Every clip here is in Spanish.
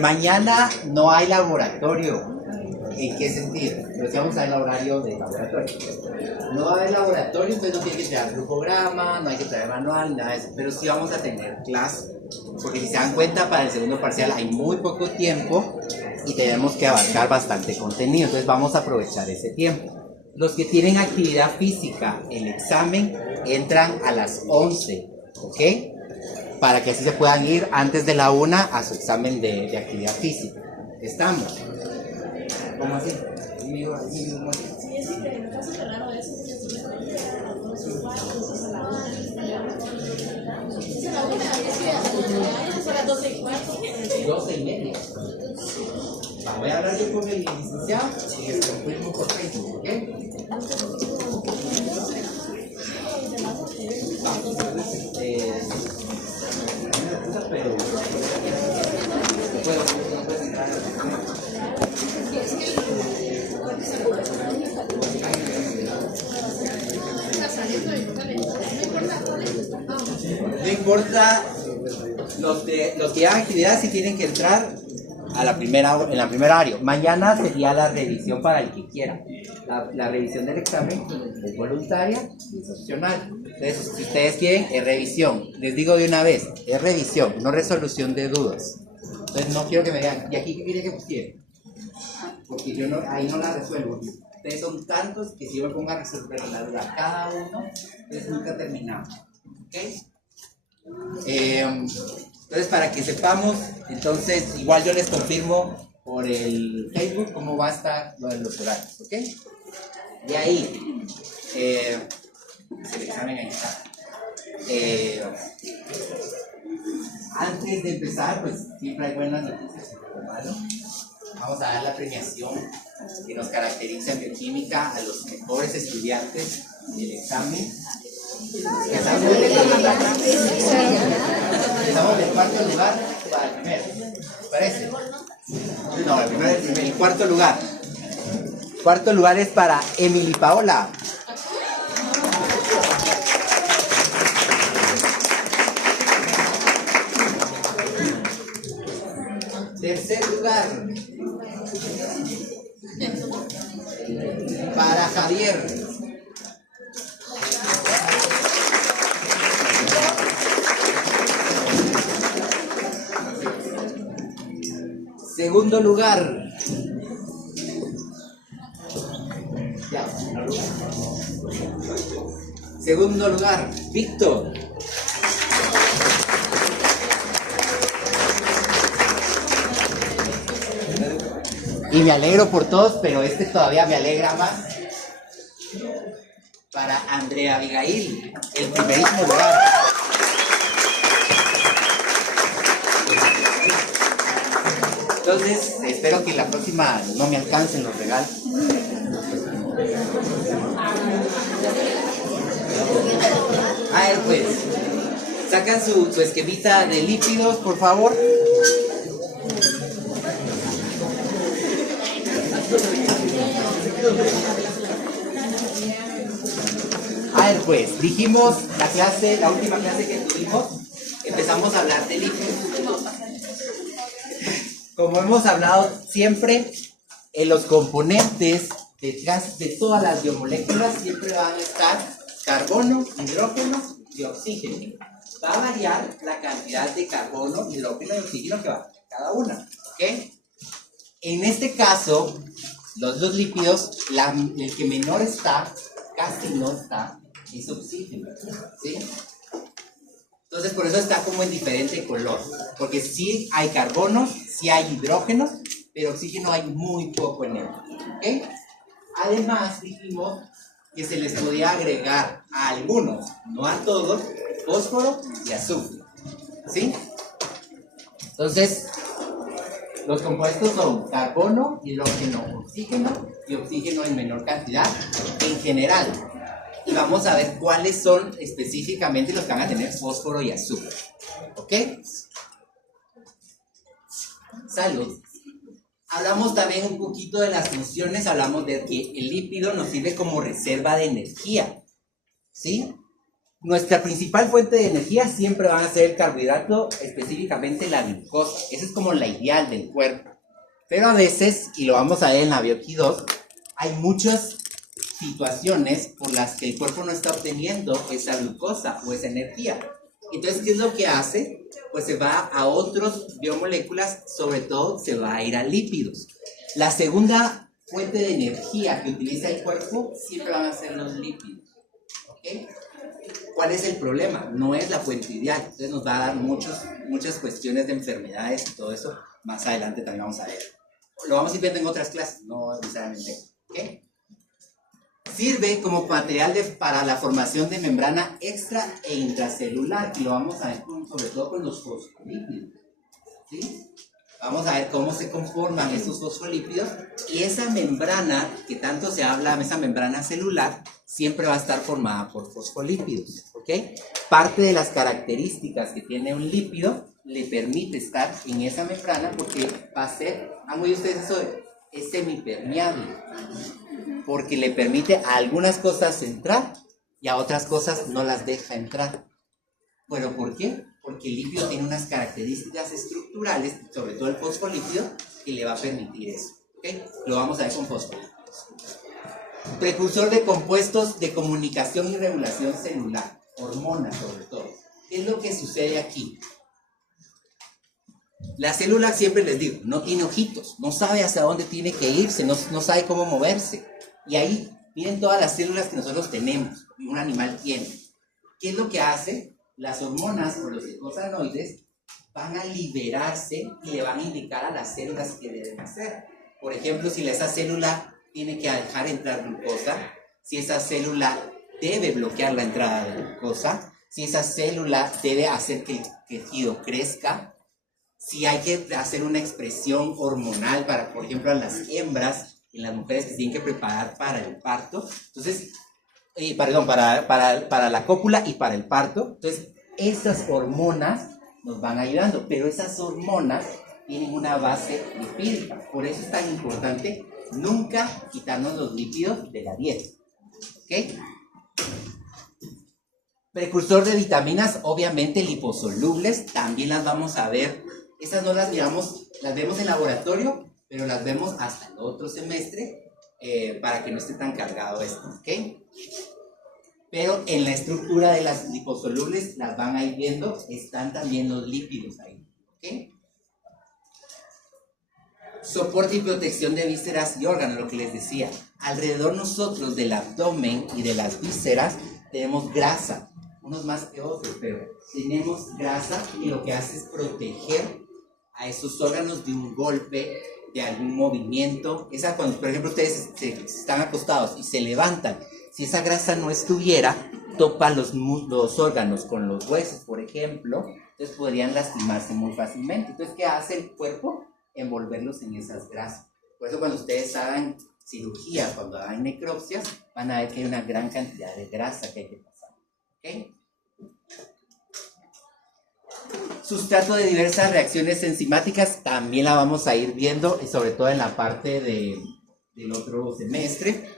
Mañana no hay laboratorio. ¿En qué sentido? Pero si vamos a ver el horario de laboratorio. No va a haber laboratorio, entonces no tiene que traer grupograma, no hay que traer manual, nada de eso. Pero sí vamos a tener clase. Porque si se dan cuenta, para el segundo parcial hay muy poco tiempo y tenemos que abarcar bastante contenido. Entonces vamos a aprovechar ese tiempo. Los que tienen actividad física, el examen, entran a las 11, ¿ok? Para que así se puedan ir antes de la 1 a su examen de actividad física. ¿Estamos? ¿Cómo así? Sí, es que me está súper raro eso, porque si me pueden llegar a las 2 o 4, entonces a la 1 es a la 1, es a las 12 y cuarto. 12 y media. Voy a hablar yo con el licenciado y les confirmo por Facebook, ¿ok? Pero no puedes entrar a la no importa, los que hagan actividad sí tienen que entrar a la en la primera área. Mañana sería la revisión para el que quiera. La revisión del examen es voluntaria y es opcional. Entonces, si ustedes quieren, es revisión. Les digo de una vez, es revisión, no resolución de dudas. Entonces, no quiero que me digan, ¿y aquí qué quiere que pusiera? Porque yo no, ahí no la resuelvo. Ustedes son tantos que si yo me pongo a resolver la duda cada uno, entonces nunca terminamos. ¿Ok? Entonces, para que sepamos, entonces, igual yo les confirmo por el Facebook cómo va a estar lo de los horarios. ¿Ok? De ahí, el examen ahí está. Antes de empezar, pues siempre hay buenas noticias, ¿no? Vamos a dar la premiación que nos caracteriza en bioquímica a los mejores estudiantes del examen. Empezamos del cuarto lugar para el primero. ¿Les parece? No, el cuarto lugar. El cuarto lugar es para Emily Paola. Tercer lugar para Javier. Segundo lugar. Segundo lugar, Víctor. Y me alegro por todos, pero este todavía me alegra más. Para Andrea Abigail, el primerísimo lugar. Entonces, espero que la próxima no me alcancen los regalos. A ver, pues, sacan su esquemita de lípidos, por favor. A ver, pues, dijimos la última clase que tuvimos, empezamos a hablar de lípidos. Como hemos hablado siempre, en los componentes detrás de todas las biomoléculas siempre van a estar carbono, hidrógeno y oxígeno. Va a variar la cantidad de carbono, hidrógeno y oxígeno que va a tener cada una, ¿ok? En este caso, los lípidos, el que menor está, casi no está, es oxígeno, ¿sí? Entonces, por eso está como en diferente color, porque sí hay carbono, sí hay hidrógeno, pero oxígeno hay muy poco en él, ¿ok? Además, dijimos que se les podía agregar a algunos, no a todos, fósforo y azufre, ¿sí? Entonces, los compuestos son carbono, hidrógeno, oxígeno y oxígeno en menor cantidad en general. Y vamos a ver cuáles son específicamente los que van a tener fósforo y azufre. ¿Ok? Salud. Hablamos también un poquito de las funciones, hablamos de que el lípido nos sirve como reserva de energía. ¿Sí? Nuestra principal fuente de energía siempre va a ser el carbohidrato, específicamente la glucosa. Esa es como la ideal del cuerpo. Pero a veces, y lo vamos a ver en la Bioqui 2, hay muchas situaciones por las que el cuerpo no está obteniendo esa glucosa o esa energía. Entonces, ¿qué es lo que hace? Pues se va a otras biomoléculas, sobre todo se va a ir a lípidos. La segunda fuente de energía que utiliza el cuerpo siempre van a ser los lípidos. ¿Ok? ¿Cuál es el problema? No es la fuente ideal. Entonces nos va a dar muchas cuestiones de enfermedades y todo eso. Más adelante también vamos a ver. Lo vamos a ir viendo en otras clases, no necesariamente. ¿Ok? Sirve como material para la formación de membrana extra e intracelular. Y lo vamos a ver sobre todo con los fosfolípidos. ¿Sí? Vamos a ver cómo se conforman estos fosfolípidos. Y esa membrana, que tanto se habla, esa membrana celular, siempre va a estar formada por fosfolípidos. ¿Ok? Parte de las características que tiene un lípido le permite estar en esa membrana porque va a ser, ¿han oído ustedes eso? Es semipermeable. Porque le permite a algunas cosas entrar y a otras cosas no las deja entrar. Bueno, ¿por qué? Porque el lípido tiene unas características estructurales, sobre todo el fosfolípido, que le va a permitir eso. ¿Okay? Lo vamos a ver con fosfolípidos. Precursor de compuestos de comunicación y regulación celular, hormonas sobre todo. ¿Qué es lo que sucede aquí? La célula, siempre les digo, no tiene ojitos, no sabe hacia dónde tiene que irse, no sabe cómo moverse. Y ahí miren todas las células que nosotros tenemos, y un animal tiene. ¿Qué es lo que hace? Las hormonas o los eicosanoides van a liberarse y le van a indicar a las células qué deben hacer. Por ejemplo, si esa célula tiene que dejar entrar glucosa, si esa célula debe bloquear la entrada de glucosa, si esa célula debe hacer que el tejido crezca, si hay que hacer una expresión hormonal para, por ejemplo, a las hembras, en las mujeres que se tienen que preparar para el parto. Entonces, para la cópula y para el parto. Entonces, esas hormonas nos van ayudando, pero esas hormonas tienen una base lipídica. Por eso es tan importante nunca quitarnos los lípidos de la dieta. ¿Ok? Precursor de vitaminas, obviamente liposolubles, también las vamos a ver. Esas no las miramos, las vemos en laboratorio, pero las vemos hasta el otro semestre para que no esté tan cargado esto, ¿ok? Pero en la estructura de las liposolubles las van a ir viendo, están también los lípidos ahí, ¿ok? Soporte y protección de vísceras y órganos, lo que les decía. Alrededor nosotros del abdomen y de las vísceras tenemos grasa, unos más que otros, pero tenemos grasa y lo que hace es proteger a esos órganos de un golpe, de algún movimiento. Esa, cuando, por ejemplo, ustedes están acostados y se levantan, si esa grasa no estuviera, topa los órganos con los huesos, por ejemplo, entonces podrían lastimarse muy fácilmente. Entonces, ¿qué hace el cuerpo? Envolverlos en esas grasas. Por eso cuando ustedes hagan cirugías, cuando hagan necropsias, van a ver que hay una gran cantidad de grasa que hay que pasar. ¿Okay? Sustrato de diversas reacciones enzimáticas también la vamos a ir viendo, y sobre todo en la parte del otro semestre.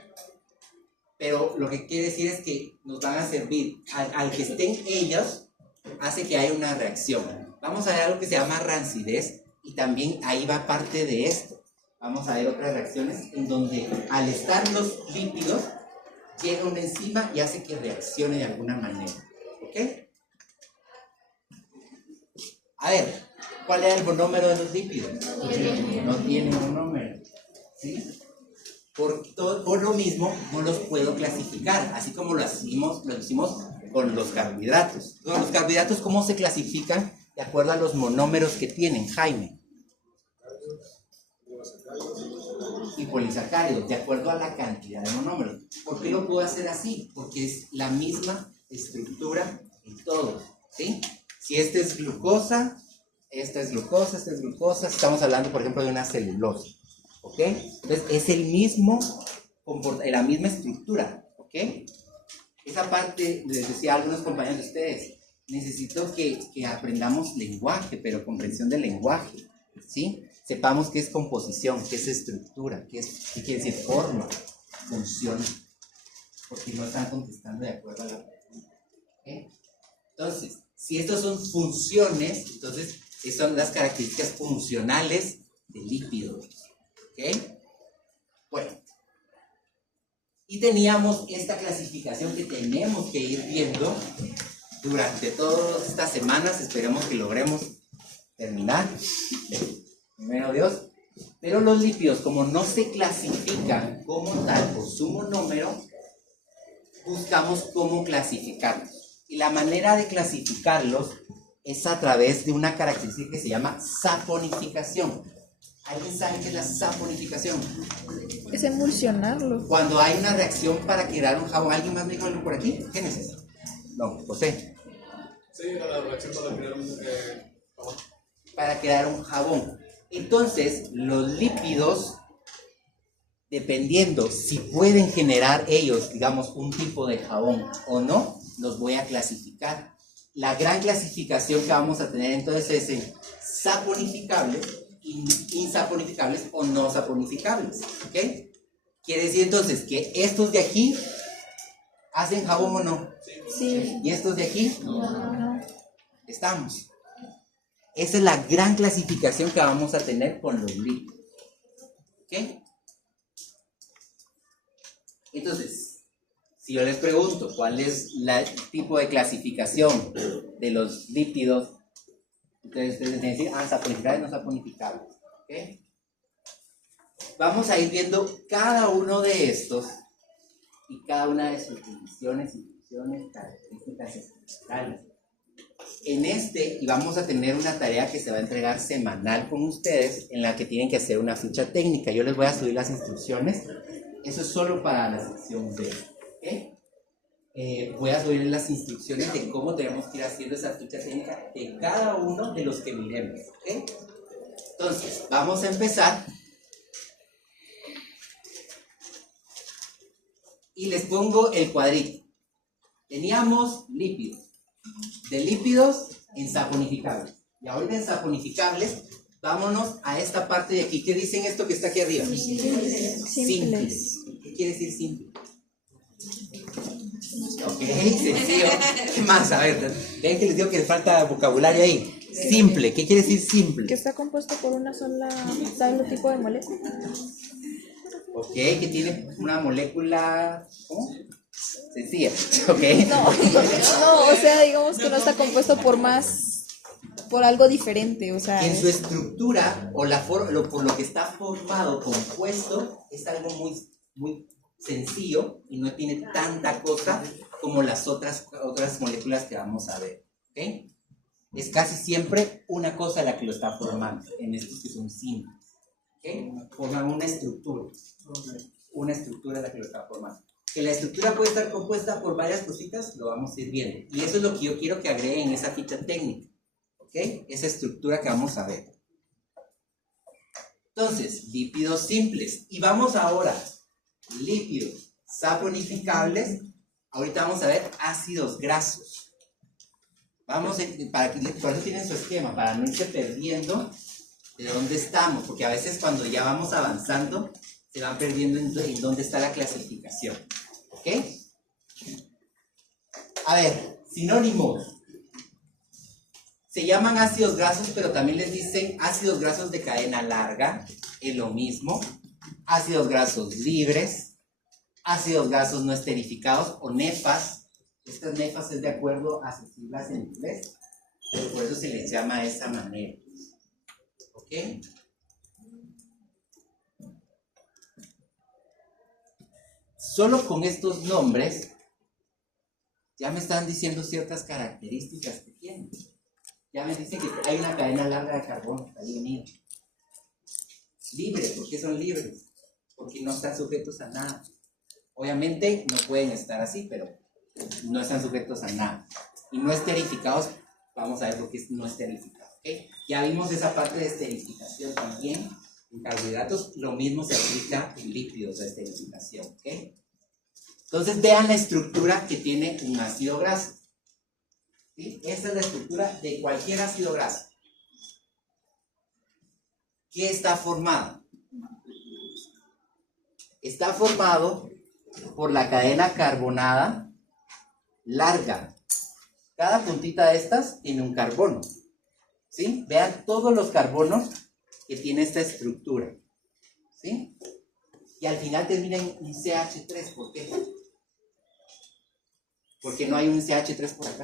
Pero lo que quiere decir es que nos van a servir, al que estén ellos, hace que haya una reacción. Vamos a ver algo que se llama rancidez, y también ahí va parte de esto. Vamos a ver otras reacciones en donde al estar los lípidos, llega una enzima y hace que reaccione de alguna manera. ¿Ok? A ver, ¿cuál es el monómero de los lípidos? No tiene monómero. ¿Sí? Por lo mismo, no los puedo clasificar, así como lo hicimos con los carbohidratos. Con los carbohidratos, ¿cómo se clasifican? De acuerdo a los monómeros que tienen, Jaime. Y polisacáridos, de acuerdo a la cantidad de monómeros. ¿Por qué lo puedo hacer así? Porque es la misma estructura en todos, ¿sí? Si esta es glucosa, esta es glucosa, esta es glucosa, estamos hablando, por ejemplo, de una celulosa, ¿ok? Entonces, es el mismo, la misma estructura, ¿ok? Esa parte, les decía a algunos compañeros de ustedes, necesito que aprendamos lenguaje, pero comprensión del lenguaje, ¿sí? Sepamos qué es composición, qué es estructura, qué quiere decir forma, función, porque no están contestando de acuerdo a la pregunta. ¿Okay? Entonces, si estos son funciones, entonces estas son las características funcionales del lípido. ¿Ok? Bueno, y teníamos esta clasificación que tenemos que ir viendo durante todas estas semanas. Esperemos que logremos terminar, primero Dios. Pero los lípidos, como no se clasifican como tal por su monómero, buscamos cómo clasificarlos. Y la manera de clasificarlos es a través de una característica que se llama saponificación. ¿Alguien sabe qué es la saponificación? Es emulsionarlo. Cuando hay una reacción para crear un jabón. ¿Alguien más me dijo algo por aquí? Génesis. No, José. Sí, la reacción para crear un jabón. Para crear un jabón. Entonces, los lípidos, dependiendo si pueden generar ellos, digamos, un tipo de jabón o no, los voy a clasificar. La gran clasificación que vamos a tener entonces es en saponificables, insaponificables o no saponificables. ¿Ok? Quiere decir entonces que estos de aquí hacen jabón o no. Sí. ¿Y estos de aquí? No. Estamos. Esa es la gran clasificación que vamos a tener con los lípidos. ¿Ok? Entonces, si yo les pregunto cuál es el tipo de clasificación de los lípidos, ustedes deben decir, saponificables, no saponificables. ¿Ok? Vamos a ir viendo cada uno de estos y cada una de sus divisiones y funciones, características estructurales. Y vamos a tener una tarea que se va a entregar semanal con ustedes, en la que tienen que hacer una ficha técnica. Yo les voy a subir las instrucciones. Eso es solo para la sección B. ¿Okay? Voy a subir las instrucciones de cómo tenemos que ir haciendo esa ficha técnica de cada uno de los que miremos. ¿Okay? Entonces, vamos a empezar. Y les pongo el cuadrito. Teníamos lípidos. De lípidos en saponificables. Y ahorita en saponificables, vámonos a esta parte de aquí. ¿Qué dicen esto que está aquí arriba? Simples. ¿Qué quiere decir simple? Ok, sencillo. ¿Qué más? A ver, ven que les digo que les falta vocabulario ahí. Simple. ¿Qué quiere decir simple? Que está compuesto por una sola, ¿sabes el tipo de molécula? Ok, que tiene una molécula, ¿cómo? Sencilla, ok. No, o sea, digamos que no está compuesto por algo diferente, o sea. En su estructura o por lo que está formado, compuesto, es algo muy sencillo y no tiene tanta cosa como las otras moléculas que vamos a ver, ¿ok? Es casi siempre una cosa la que lo está formando, en estos que son simples, ¿ok? Forman una estructura la que lo está formando. Que la estructura puede estar compuesta por varias cositas, lo vamos a ir viendo. Y eso es lo que yo quiero que agreguen en esa ficha técnica, ¿ok? Esa estructura que vamos a ver. Entonces, lípidos simples. Y vamos ahora, lípidos saponificables. Ahorita vamos a ver ácidos grasos. Por eso tienen su esquema, para no irse perdiendo de dónde estamos, porque a veces cuando ya vamos avanzando, se van perdiendo en dónde está la clasificación. ¿Ok? A ver, sinónimos. Se llaman ácidos grasos, pero también les dicen ácidos grasos de cadena larga, es lo mismo. Ácidos grasos libres, ácidos grasos no esterificados o nefas. Estas nefas es de acuerdo a sus siglas en inglés, pero por eso se les llama de esa manera. ¿Ok? Solo con estos nombres ya me están diciendo ciertas características que tienen. Ya me dicen que hay una cadena larga de carbono ahí unida. Libres, ¿por qué son libres? Porque no están sujetos a nada. Obviamente no pueden estar así, pero no están sujetos a nada. Y no esterificados, vamos a ver lo que es no esterificado. ¿Okay? Ya vimos esa parte de esterificación también. En carbohidratos lo mismo se aplica en lípidos de esterificación. ¿Okay? Entonces vean la estructura que tiene un ácido graso. ¿Sí? Esa es la estructura de cualquier ácido graso. ¿Qué está formado? Está formado por la cadena carbonada larga. Cada puntita de estas tiene un carbono. ¿Sí? Vean todos los carbonos que tiene esta estructura. ¿Sí? Y al final termina en un CH3. ¿Por qué? Porque no hay un CH3 por acá.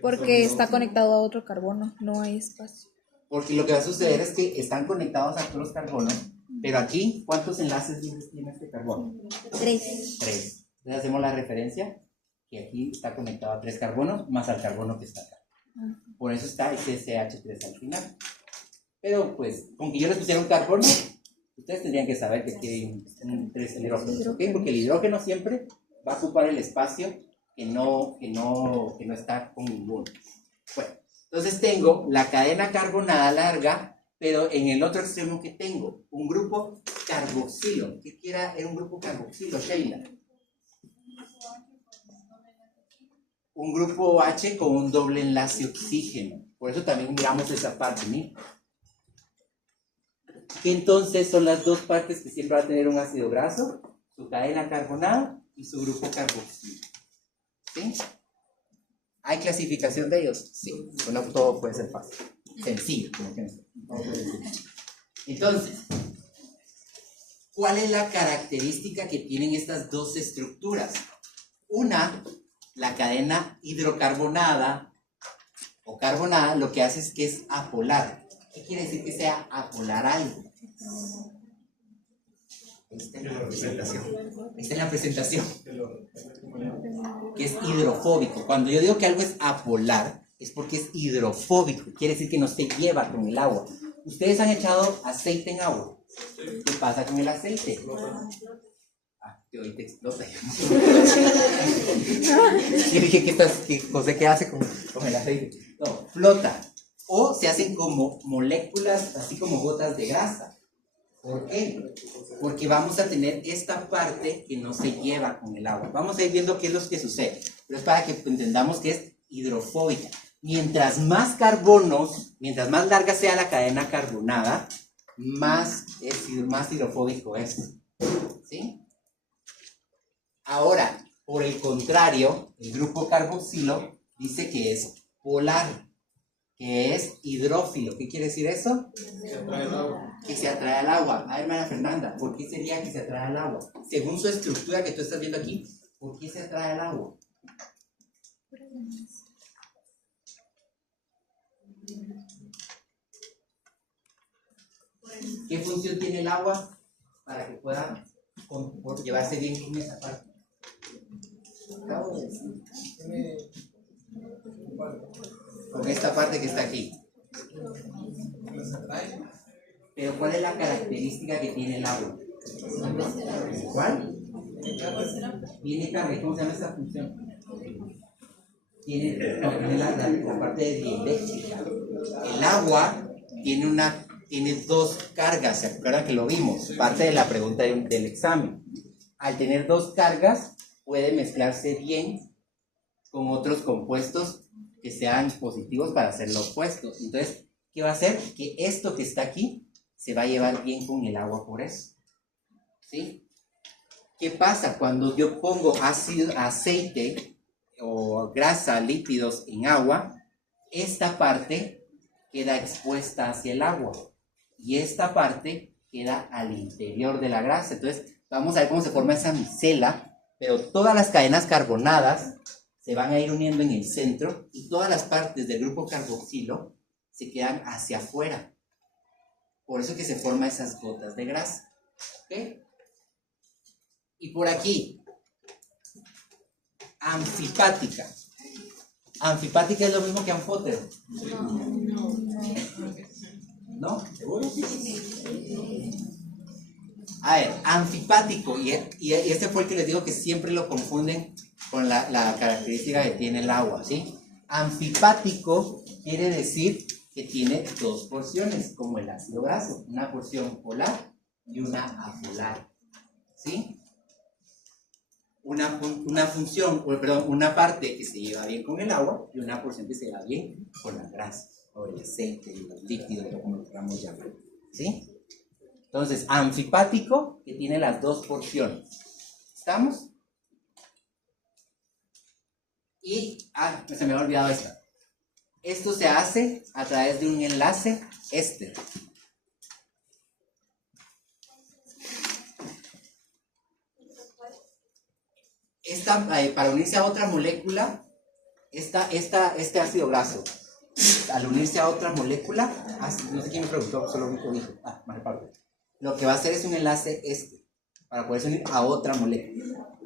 Porque está conectado a otro carbono, no hay espacio. Porque lo que va a suceder es que están conectados a todos los carbonos, pero aquí, ¿cuántos enlaces libres tiene este carbono? 3. 3. Entonces hacemos la referencia que aquí está conectado a 3 carbonos más al carbono que está acá. Por eso está ese CH3 al final. Pero pues, con que yo les pusiera un carbono, ustedes tendrían que saber que tiene un 3 hidrógenos, ¿ok? Porque el hidrógeno siempre va a ocupar el espacio que no está con ninguno. Bueno, entonces tengo la cadena carbonada larga, pero en el otro extremo que tengo, un grupo carboxilo. ¿Qué era un grupo carboxilo, Sheila? Un grupo H con un doble enlace oxígeno. Por eso también miramos esa parte, ¿sí? Que entonces son las dos partes que siempre va a tener un ácido graso, su cadena carbonada y su grupo carboxilo. ¿Sí? ¿Hay clasificación de ellos? Sí. Bueno, todo puede ser fácil. Sencillo. Entonces, ¿cuál es la característica que tienen estas dos estructuras? Una, la cadena hidrocarbonada o carbonada, lo que hace es que es apolar. ¿Qué quiere decir que sea apolar algo? Esta es la presentación. Esta es la presentación. Que es hidrofóbico. Cuando yo digo que algo es apolar, es porque es hidrofóbico. Quiere decir que no se lleva con el agua. ¿Ustedes han echado aceite en agua? ¿Qué pasa con el aceite? Que hoy te explota. Yo dije, ¿qué José qué hace con el aceite? No, flota. O se hacen como moléculas, así como gotas de grasa. ¿Por qué? Porque vamos a tener esta parte que no se lleva con el agua. Vamos a ir viendo qué es lo que sucede. Pero es para que entendamos que es hidrofóbica. Mientras más carbonos, mientras más larga sea la cadena carbonada, más hidrofóbico es. ¿Sí? Ahora, por el contrario, el grupo carboxilo dice que es polar, que es hidrófilo. ¿Qué quiere decir eso? Se atrae el agua. Que se atrae al agua. A ver, hermana Fernanda, ¿por qué sería que se atrae al agua? Según su estructura que tú estás viendo aquí, ¿por qué se atrae al agua? ¿Qué función tiene el agua para que pueda llevarse bien con esa parte? Acabo de decir. Con esta parte que está aquí. Pero ¿cuál es la característica que tiene el agua? ¿Cuál? Tiene carga. ¿Cómo se llama esa función? Tiene la parte de dieléctrica. El agua tiene dos cargas. ¿Se acuerdan que lo vimos? Parte de la pregunta del examen. Al tener dos cargas, puede mezclarse bien con otros compuestos que sean positivos para hacer lo opuesto. Entonces, ¿qué va a hacer? Que esto que está aquí se va a llevar bien con el agua por eso. ¿Sí? ¿Qué pasa cuando yo pongo aceite o grasa, lípidos en agua? Esta parte queda expuesta hacia el agua y esta parte queda al interior de la grasa. Entonces, vamos a ver cómo se forma esa micela, pero todas las cadenas carbonadas se van a ir uniendo en el centro y todas las partes del grupo carboxilo se quedan hacia afuera. Por eso que se forman esas gotas de grasa. ¿Ok? Y por aquí, anfipática. ¿Anfipática es lo mismo que anfótero? ¿No? ¿Seguro? A ver, anfipático, y este fue el que les digo que siempre lo confunden con la característica que tiene el agua, ¿sí? Anfipático quiere decir que tiene dos porciones, como el ácido graso, una porción polar y una apolar, ¿sí? Una parte que se lleva bien con el agua y una porción que se lleva bien con la grasa, o el aceite, los líquidos, como lo queramos llamar, ¿sí? Entonces, anfipático, que tiene las dos porciones. ¿Estamos? Y, se me había olvidado esta. Esto se hace a través de un enlace este. Para unirse a otra molécula, este ácido graso, al unirse a otra molécula, no sé quién me preguntó, solo un dijo, lo que va a hacer es un enlace para poderse unir a otra molécula,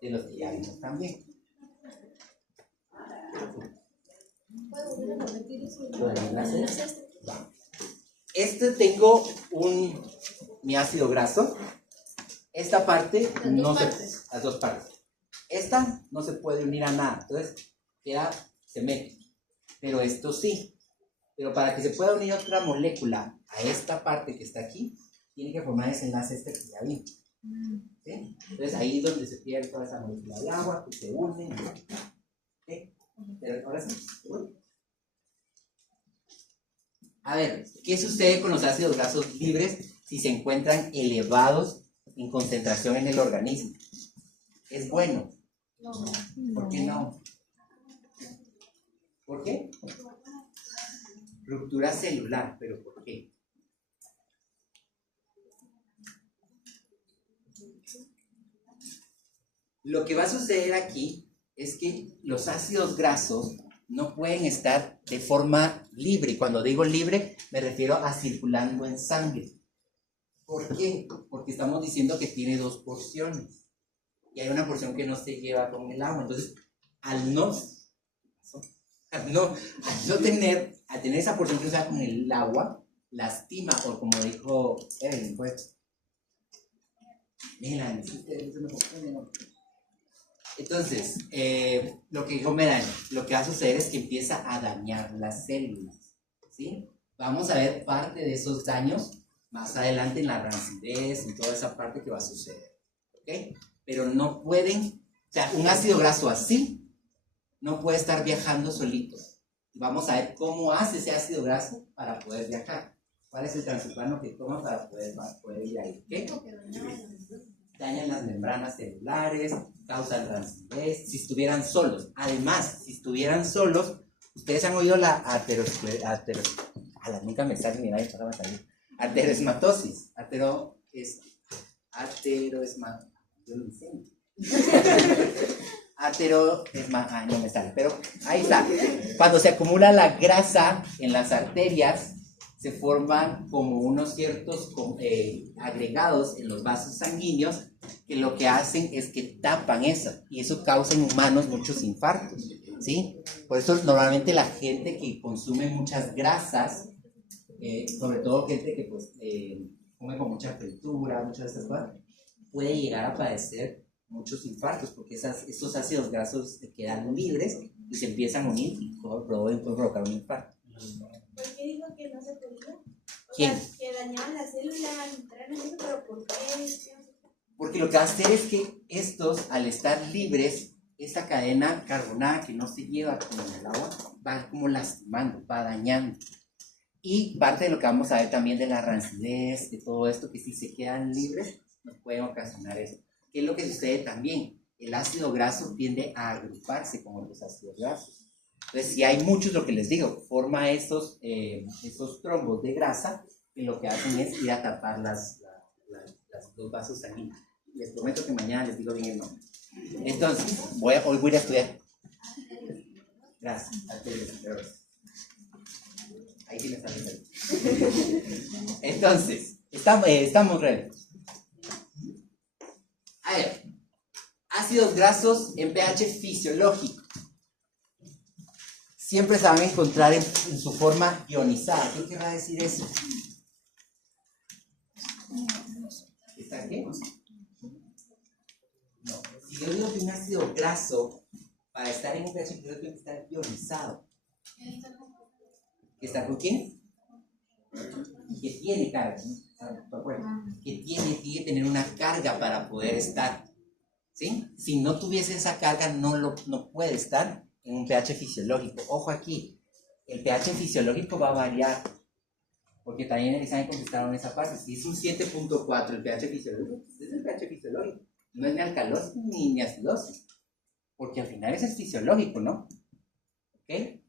de los que ya vimos también. Tengo mi ácido graso. Esta parte las dos partes. Esta no se puede unir a nada, entonces se mete. Pero esto sí. Pero para que se pueda unir otra molécula a esta parte que está aquí, tiene que formar ese enlace que ya vimos. ¿Sí? Entonces ahí es donde se pierde toda esa molécula de agua, que se une. ¿Sí? Pero ahora sí. A ver, ¿qué sucede con los ácidos grasos libres si se encuentran elevados en concentración en el organismo? ¿Es bueno? No. ¿Por qué no? ¿Por qué? Ruptura celular, ¿pero por qué? Lo que va a suceder aquí es que los ácidos grasos no pueden estar de forma libre. Cuando digo libre, me refiero a circulando en sangre. ¿Por qué? Porque estamos diciendo que tiene dos porciones. Y hay una porción que no se lleva con el agua. Entonces, al tener esa porción que se lleva con el agua, lastima, o como dijo Evelyn, pues. Mira, entonces, lo que dijo Melanie, lo que va a suceder es que empieza a dañar las células, ¿sí? Vamos a ver parte de esos daños más adelante en la rancidez, en toda esa parte que va a suceder, ¿ok? Pero no pueden, o sea, un ácido graso así no puede estar viajando solito. Vamos a ver cómo hace ese ácido graso para poder viajar. ¿Cuál es el transurano que toma para poder ir ahí? ¿Okay? Dañan las membranas celulares, causan rancidez, si estuvieran solos. Además, si estuvieran solos, ustedes han oído la nunca me sale ni nada, va a salir. Arteriosmatosis. Yo lo enseño. No me sale, pero ahí está. Cuando se acumula la grasa en las arterias, se forman como unos ciertos agregados en los vasos sanguíneos que lo que hacen es que tapan eso, y eso causa en humanos muchos infartos, ¿sí? Por eso normalmente la gente que consume muchas grasas, sobre todo gente que pues, come con mucha fritura, muchas de estas cosas, puede llegar a padecer muchos infartos, porque esos ácidos grasos quedan libres y se empiezan a unir y pueden provocar un infarto. ¿Por qué dijo que no se podía? ¿Quién? Sea, que dañaban las células, entrar en eso, pero ¿por qué? Porque lo que va a hacer es que estos, al estar libres, esta cadena carbonada que no se lleva con el agua, va como lastimando, va dañando. Y parte de lo que vamos a ver también de la rancidez, de todo esto, que si se quedan libres, nos pueden ocasionar eso. ¿Qué es lo que sucede también? El ácido graso tiende a agruparse con otros ácidos grasos. Entonces, si hay muchos, lo que les digo, forma esos trombos de grasa que lo que hacen es ir a tapar los vasos sanguíneos. Les prometo que mañana les digo bien el nombre. Entonces, hoy voy a estudiar. Gracias. Ahí sí me sale. Entonces, estamos ready. A ver, ácidos grasos en pH fisiológico. Siempre se van a encontrar en su forma ionizada. ¿Qué querrá decir eso? ¿Está aquí? No. Si yo digo que un ácido graso, para estar en un pH fisiológico, tiene que estar ionizado. ¿Que está con quién? Que tiene carga, ¿no? Que tiene que tener una carga para poder estar, ¿sí? Si no tuviese esa carga, no puede estar en un pH fisiológico. Ojo aquí, el pH fisiológico va a variar, porque también en el examen contestaron esa parte. Si es un 7.4 el pH fisiológico, es el pH fisiológico, no es ni alcalosis ni acidosis. porque al final es fisiológico, ¿no? ¿Ok?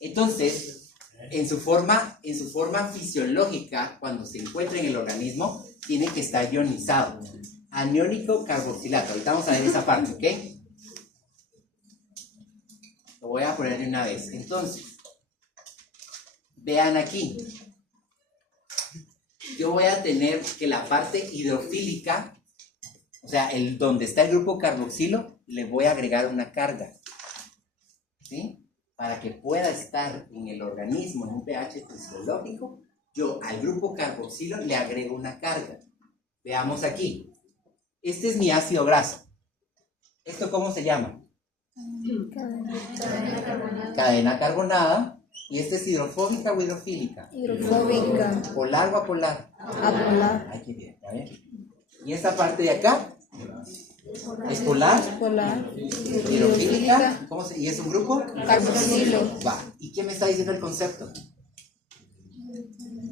Entonces, en su forma fisiológica, cuando se encuentra en el organismo, tiene que estar ionizado. Aniónico carboxilato. Ahorita vamos a ver esa parte, ¿ok? Lo voy a poner de una vez. Entonces, vean aquí. Yo voy a tener que la parte hidrofílica, o sea, donde está el grupo carboxilo, le voy a agregar una carga. ¿Sí? Para que pueda estar en el organismo en un pH fisiológico, yo al grupo carboxilo le agrego una carga. Veamos aquí. Este es mi ácido graso. ¿Esto cómo se llama? Cadena carbonada. ¿Y este es hidrofóbica o hidrofílica? Hidrofóbica. ¿Polar o apolar? Apolar. Ay, qué bien, ¿ya ven? ¿Y esta parte de acá? ¿Es polar? Polar. ¿Hidrofílica? ¿Cómo se? ¿Y es un grupo? Carboxilo. Va. ¿Y qué me está diciendo el concepto?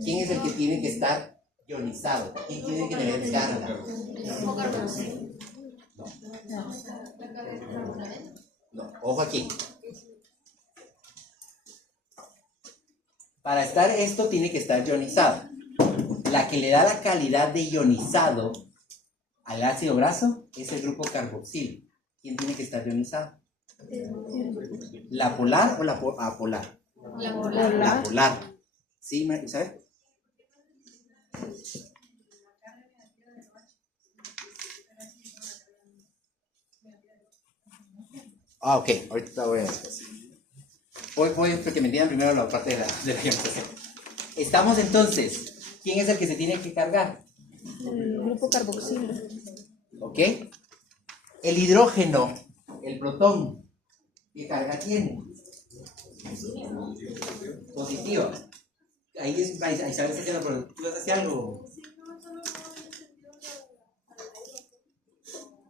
¿Quién es el que tiene que estar ionizado? ¿Quién tiene que tener carga? No, ojo aquí. Para estar esto tiene que estar ionizado. La que le da la calidad de ionizado al ácido graso es el grupo carboxilo. ¿Quién tiene que estar ionizado? ¿La polar o la apolar? La polar. La polar. ¿Sí, Isabel? Ah, ok. Ahorita voy a ver. Voy porque me entiendan primero la parte de la ionización. Estamos entonces. ¿Quién es el que se tiene que cargar? El grupo carboxilo. ¿Ok? El hidrógeno, el protón, ¿qué carga tiene? Positiva. Ahí Isabel está haciendo, pero tú vas a hacer algo.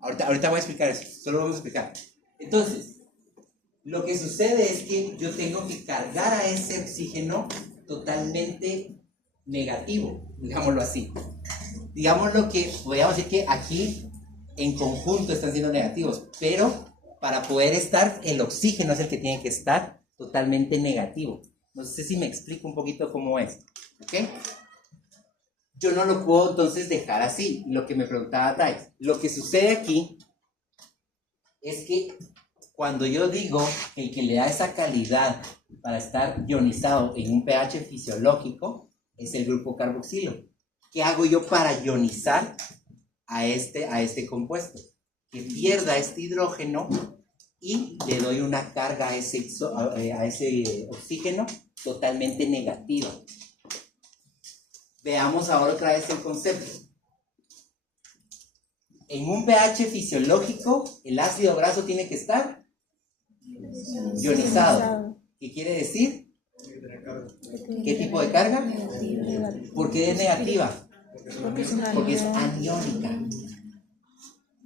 Ahorita voy a explicar eso. Solo vamos a explicar. Entonces, lo que sucede es que yo tengo que cargar a ese oxígeno totalmente negativo, digámoslo así. Digámoslo que, podríamos decir que aquí en conjunto están siendo negativos, pero para poder estar, el oxígeno es el que tiene que estar totalmente negativo. No sé si me explico un poquito cómo es, ¿ok? Yo no lo puedo entonces dejar así, lo que me preguntaba Thais. Lo que sucede aquí es que cuando yo digo el que le da esa calidad para estar ionizado en un pH fisiológico es el grupo carboxilo. ¿Qué hago yo para ionizar a este compuesto? Que pierda este hidrógeno y le doy una carga a ese oxígeno totalmente negativa. Veamos ahora otra vez el concepto. En un pH fisiológico, el ácido graso tiene que estar ionizado. ¿Qué quiere decir? ¿Qué tipo de carga? ¿Por qué es negativa? Porque es aniónica.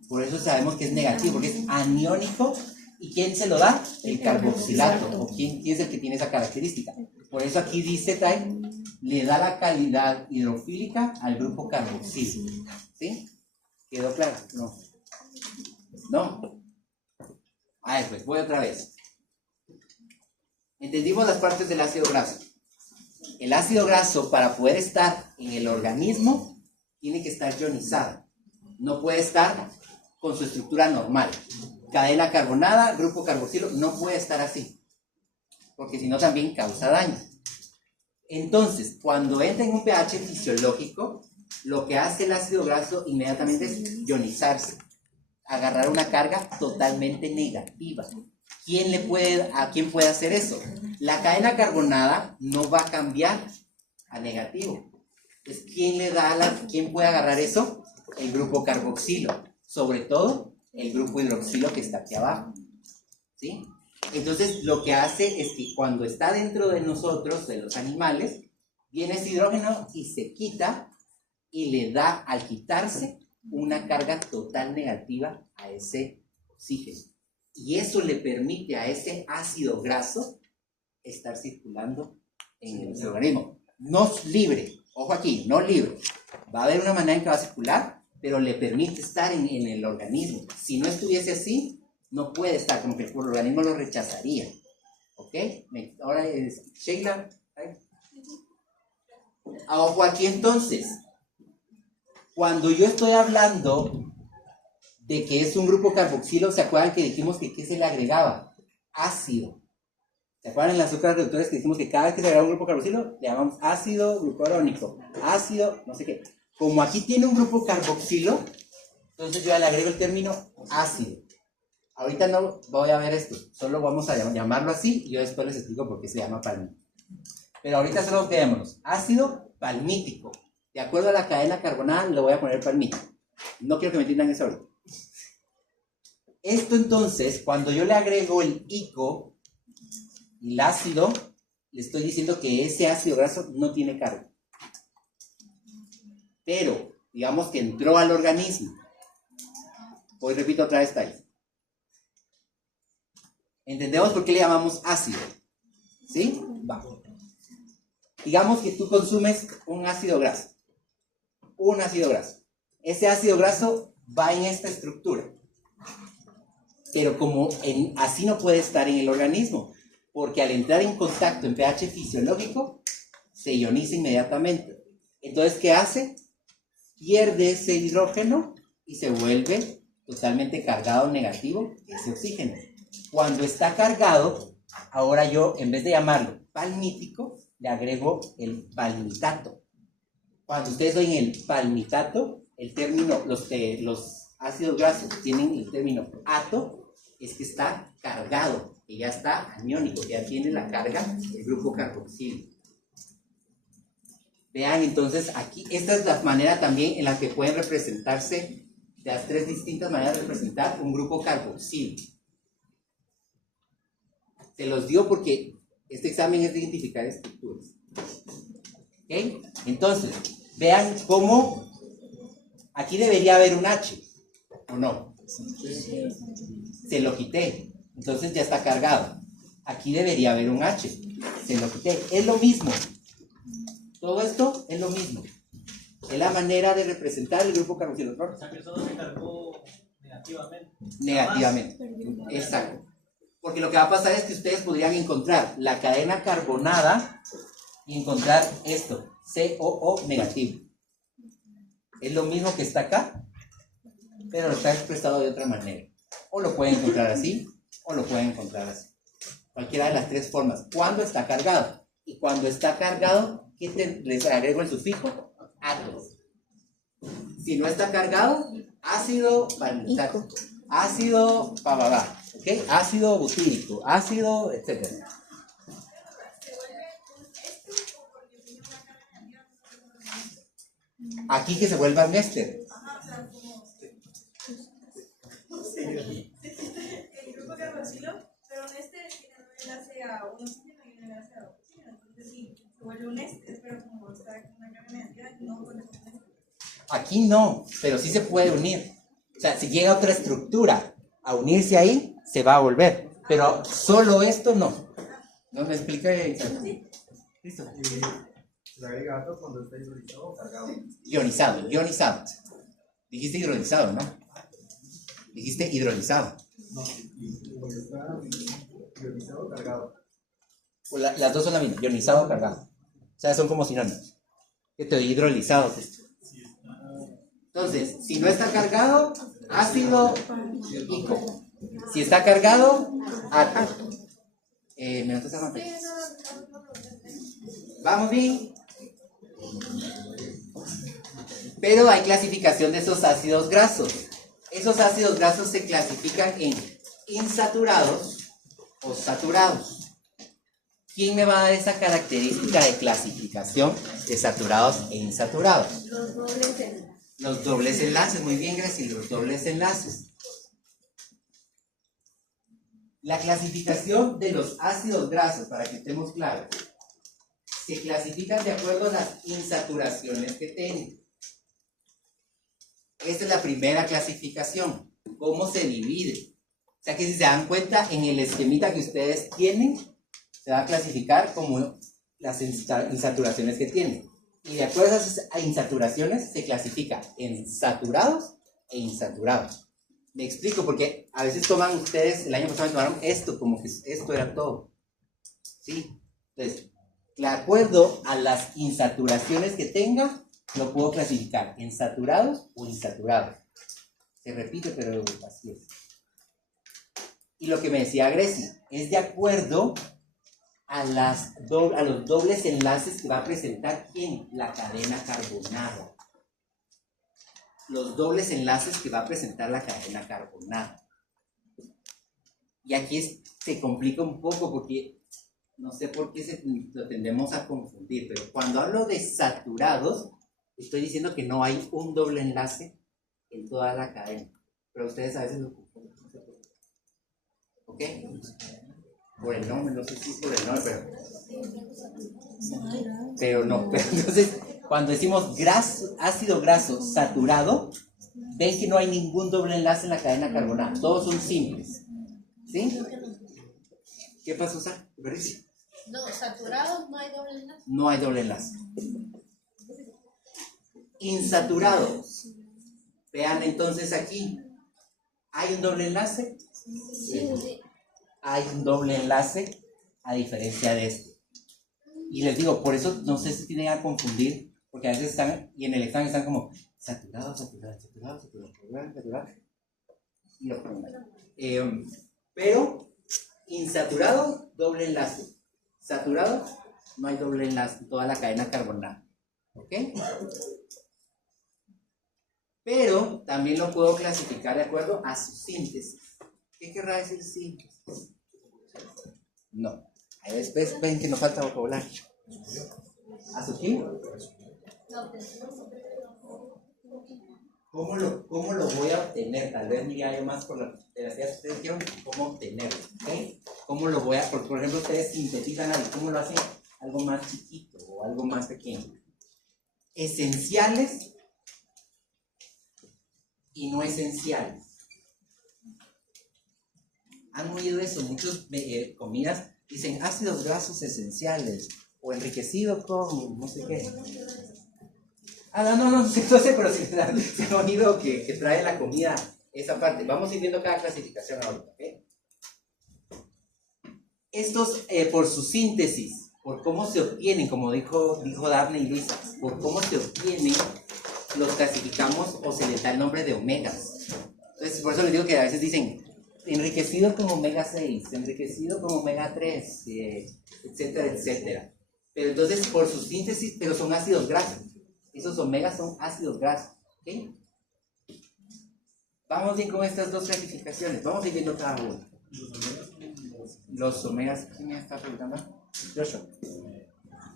Por eso sabemos que es negativo, porque es aniónico. ¿Y quién se lo da? El carboxilato. ¿O quién es el que tiene esa característica? Por eso aquí dice Tai, le da la calidad hidrofílica al grupo carboxilo. ¿Sí? ¿Quedó claro? No. ¿No? A ver, pues voy otra vez. Entendimos las partes del ácido graso. El ácido graso, para poder estar en el organismo, tiene que estar ionizado. No puede estar con su estructura normal. Cadena carbonada, grupo carboxilo, no puede estar así. Porque si no también causa daño. Entonces, cuando entra en un pH fisiológico, lo que hace el ácido graso inmediatamente es ionizarse. Agarrar una carga totalmente negativa. ¿A quién puede hacer eso? La cadena carbonada no va a cambiar a negativo. Entonces, ¿quién puede agarrar eso? El grupo carboxilo. Sobre todo, el grupo hidroxilo que está aquí abajo. ¿Sí? Entonces, lo que hace es que cuando está dentro de nosotros, de los animales, viene ese hidrógeno y se quita y le da, al quitarse, una carga total negativa a ese oxígeno. Y eso le permite a ese ácido graso estar circulando en el organismo. No libre, ojo aquí, no libre. Va a haber una manera en que va a circular, pero le permite estar en el organismo. Si no estuviese así, No puede estar, como que el organismo lo rechazaría. ¿Ok? Ahora es Sheila. Ojo aquí entonces. Cuando yo estoy hablando de que es un grupo carboxilo, ¿se acuerdan que dijimos que qué se le agregaba? Ácido. ¿Se acuerdan en las otras reductores que dijimos que cada vez que se agrega un grupo carboxilo, le llamamos ácido glucurónico, ácido, no sé qué? Como aquí tiene un grupo carboxilo, entonces yo ya le agrego el término ácido. Ahorita no voy a ver esto, solo vamos a llamarlo así y yo después les explico por qué se llama palmítico. Pero ahorita solo quedémonos, ácido palmítico. De acuerdo a la cadena carbonada le voy a poner palmítico. No quiero que me entiendan eso ahorita. Esto entonces, cuando yo le agrego el ico y el ácido, le estoy diciendo que ese ácido graso no tiene carga. Pero, digamos que entró al organismo. Hoy repito otra vez ahí. ¿Entendemos por qué le llamamos ácido? ¿Sí? Va. Digamos que tú consumes un ácido graso. Un ácido graso. Ese ácido graso va en esta estructura. Pero como así no puede estar en el organismo, porque al entrar en contacto en pH fisiológico, se ioniza inmediatamente. Entonces, ¿qué hace? Pierde ese hidrógeno y se vuelve totalmente cargado negativo ese oxígeno. Cuando está cargado, ahora yo, en vez de llamarlo palmítico, le agrego el palmitato. Cuando ustedes oyen el palmitato, el término, los ácidos grasos tienen el término ato, es que está cargado, que ya está aniónico, ya tiene la carga del grupo carboxilo. Vean entonces aquí, esta es la manera también en la que pueden representarse, de las tres distintas maneras de representar un grupo carboxilo. Se los dio porque este examen es de identificar estructuras. ¿Ok? Entonces, vean cómo aquí debería haber un H, ¿o no? Se lo quité, entonces ya está cargado. Aquí debería haber un H, se lo quité. Es lo mismo. Todo esto es lo mismo. Es la manera de representar el grupo carboxilo. O sea que solo se cargó negativamente. Negativamente. Exacto. Porque lo que va a pasar es que ustedes podrían encontrar la cadena carbonada y encontrar esto, COO negativo. Es lo mismo que está acá, pero está expresado de otra manera. O lo pueden encontrar así, o lo pueden encontrar así. Cualquiera de las tres formas. ¿Cuándo está cargado? Y cuando está cargado, ¿qué les agrego el sufijo? Ato. Si no está cargado, ácido palmitato, ácido pavavá, ¿okay? Ácido butírico, ácido, etc. Aquí que se vuelva un éster. El grupo carboxilo, pero un éster tiene un enlace a un oxígeno y un enlace a oxígeno. Entonces sí, se vuelve un éster, pero como está con una carga negativa, no puede ser un éster. Aquí no, pero sí se puede unir. O sea, si llega otra estructura a unirse ahí, se va a volver. Pero solo esto no. ¿No me explica? Listo. ¿Se agrega ato cuando está hidrolizado o cargado? Ionizado, ionizado. Dijiste hidrolizado, ¿no? Dijiste hidrolizado. No, cuando está hidrolizado o cargado. Pues las dos son la misma, ionizado o cargado. O sea, son como sinónimos. Que te doy hidrolizado. Entonces, si no está cargado, ácido ico. Si está cargado, ato. ¿Me notas a Juan? ¿Vamos bien? Pero hay clasificación de esos ácidos grasos. Esos ácidos grasos se clasifican en insaturados o saturados. ¿Quién me va a dar esa característica de clasificación de saturados e insaturados? Los dobles enlaces, muy bien, Gracie, los dobles enlaces. La clasificación de los ácidos grasos, para que estemos claros, se clasifican de acuerdo a las insaturaciones que tienen. Esta es la primera clasificación. ¿Cómo se divide? O sea que si se dan cuenta, en el esquemita que ustedes tienen, se va a clasificar como las insaturaciones que tienen. Y de acuerdo a esas insaturaciones, se clasifica en saturados e insaturados. Me explico, porque a veces toman ustedes, el año pasado tomaron esto, como que esto era todo. ¿Sí? Entonces, de acuerdo a las insaturaciones que tenga, lo puedo clasificar en saturados o insaturados. Se repite, pero así es. Y lo que me decía Grecia, es de acuerdo a los dobles enlaces que va a presentar ¿quién? La cadena carbonada. Los dobles enlaces que va a presentar la cadena carbonada. Y aquí se complica un poco porque no sé por qué lo tendemos a confundir, pero cuando hablo de saturados, estoy diciendo que no hay un doble enlace en toda la cadena. Pero ustedes a veces lo confunden. ¿Ok? Por el nombre, no sé si es por el nombre, pero no. Pero entonces, cuando decimos ácido graso saturado, ven que no hay ningún doble enlace en la cadena carbonada. Todos son simples. ¿Sí? ¿Qué pasó, Sara? ¿Te parece? No, saturados no hay doble enlace. No hay doble enlace. Insaturados. Vean entonces aquí. ¿Hay un doble enlace? Sí. Hay un doble enlace a diferencia de este. Y les digo, por eso no sé si tienen a confundir, porque a veces están, y en el examen están como saturados. Y lo ponen. Pero insaturado, doble enlace. Saturado, no hay doble enlace en toda la cadena carbonada. ¿Ok? Pero también lo puedo clasificar de acuerdo a su síntesis. ¿Qué querrá decir síntesis? No. Ahí después ven que nos falta vocabulario. ¿A su qué? ¿Cómo lo voy a obtener? Tal vez mire yo más por la terapia. Ustedes quieren cómo obtenerlo. ¿Okay? ¿Cómo lo voy a...? Por ejemplo, ustedes sintetizan algo. ¿Cómo lo hacen? Algo más chiquito o algo más pequeño. Esenciales y no esenciales. ¿Han oído eso? Muchas comidas dicen ácidos grasos esenciales o enriquecido con no sé qué. No sé, pero si se han oído que trae la comida esa parte. Vamos a ir viendo cada clasificación ahorita. ¿Okay? Estos, por su síntesis, por cómo se obtienen, como dijo Daphne y Luisa, por cómo se obtienen, los clasificamos o se les da el nombre de omegas. Entonces, por eso les digo que a veces dicen enriquecido con omega 6, enriquecido con omega 3, etcétera, etcétera. Pero entonces, por su síntesis, pero son ácidos grasos. Esos omegas son ácidos grasos. ¿Okay? Vamos bien con estas dos clasificaciones. Vamos a ir viendo cada uno. Los omegas, ¿quién me está preguntando? Joshua.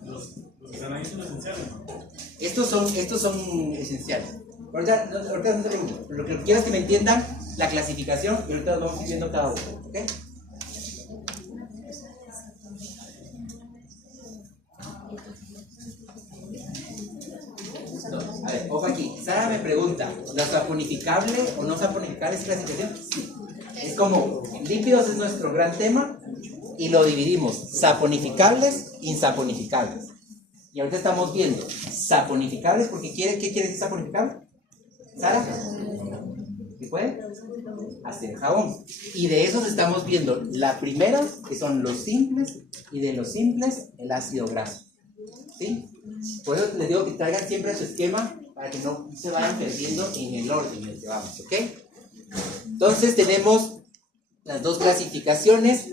Los que están ahí son esenciales, ¿no? Estos son esenciales. Ahorita no te pregunto. Lo que quiero es que me entiendan la clasificación y ahorita vamos a ir viendo cada uno. ¿Ok? A ver, ojo aquí. Sara me pregunta, ¿la saponificable o no saponificable es clasificación? Sí. Es como, lípidos es nuestro gran tema y lo dividimos, saponificables, insaponificables. Y ahorita estamos viendo saponificables porque ¿qué quiere decir saponificable? ¿Sara? ¿Qué puede? Hacer jabón. Y de esos estamos viendo la primera, que son los simples, y de los simples, el ácido graso. ¿Sí? Por eso les digo que traigan siempre su esquema para que no se vayan perdiendo en el orden en el que vamos, ¿ok? Entonces tenemos las dos clasificaciones.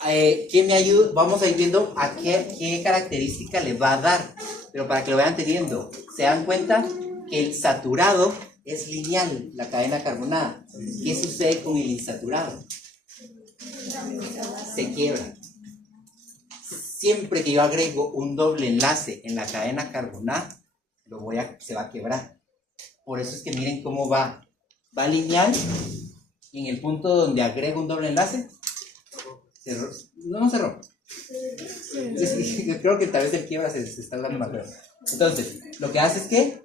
¿Qué me ayuda? Vamos a ir viendo a qué característica le va a dar, pero para que lo vayan teniendo. Se dan cuenta que el saturado es lineal, la cadena carbonada. ¿Qué sucede con el insaturado? Se quiebra. Siempre que yo agrego un doble enlace en la cadena carbonada, se va a quebrar. Por eso es que miren cómo va. Va lineal. En el punto donde agrego un doble enlace, no se rompe. Creo que tal vez el quiebra se está dando más. Entonces, lo que hace es que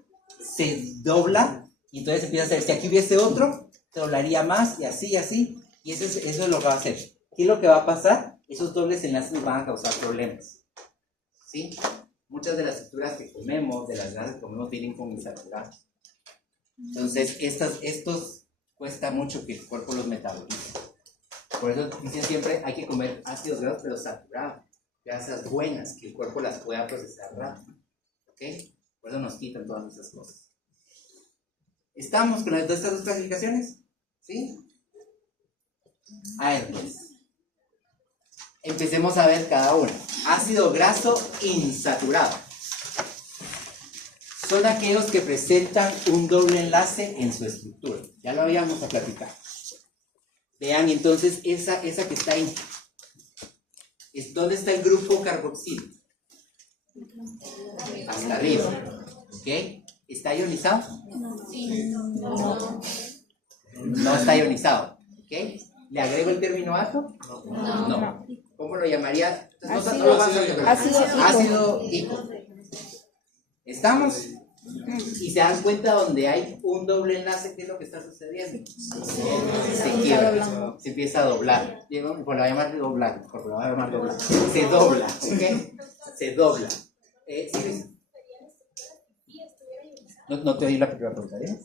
se dobla y entonces empieza a hacer. Si aquí hubiese otro, se doblaría más y así y así. Y eso es lo que va a hacer. ¿Qué es lo que va a pasar? Esos dobles enlaces nos van a causar problemas. ¿Sí? Muchas de las estructuras que comemos, de las grasas que comemos, vienen con insaturados. Entonces, estos cuesta mucho que el cuerpo los metabolice. Por eso dicen siempre hay que comer ácidos grasos pero saturados, grasas buenas, que el cuerpo las pueda procesar rápido. ¿Ok? Por eso nos quitan todas esas cosas. ¿Estamos con estas dos clasificaciones? ¿Sí? A ver, pues. Empecemos a ver cada una. Ácido graso insaturado. Son aquellos que presentan un doble enlace en su estructura. Ya lo habíamos platicado. Vean entonces esa que está ahí. ¿Dónde está el grupo carboxilo? Hasta arriba. ¿Ok? ¿Está ionizado? No está ionizado. ¿Ok? ¿Le agrego el término ato? No. ¿Cómo lo llamaría? Ácido ico. ¿Estamos? Y se dan cuenta donde hay un doble enlace, ¿qué es lo que está sucediendo? Se quiebra, se empieza a doblar. Bueno, lo voy a llamar doblar, se dobla, ¿ok? Se dobla. ¿Sí? No te oí la primera pregunta, ¿eh?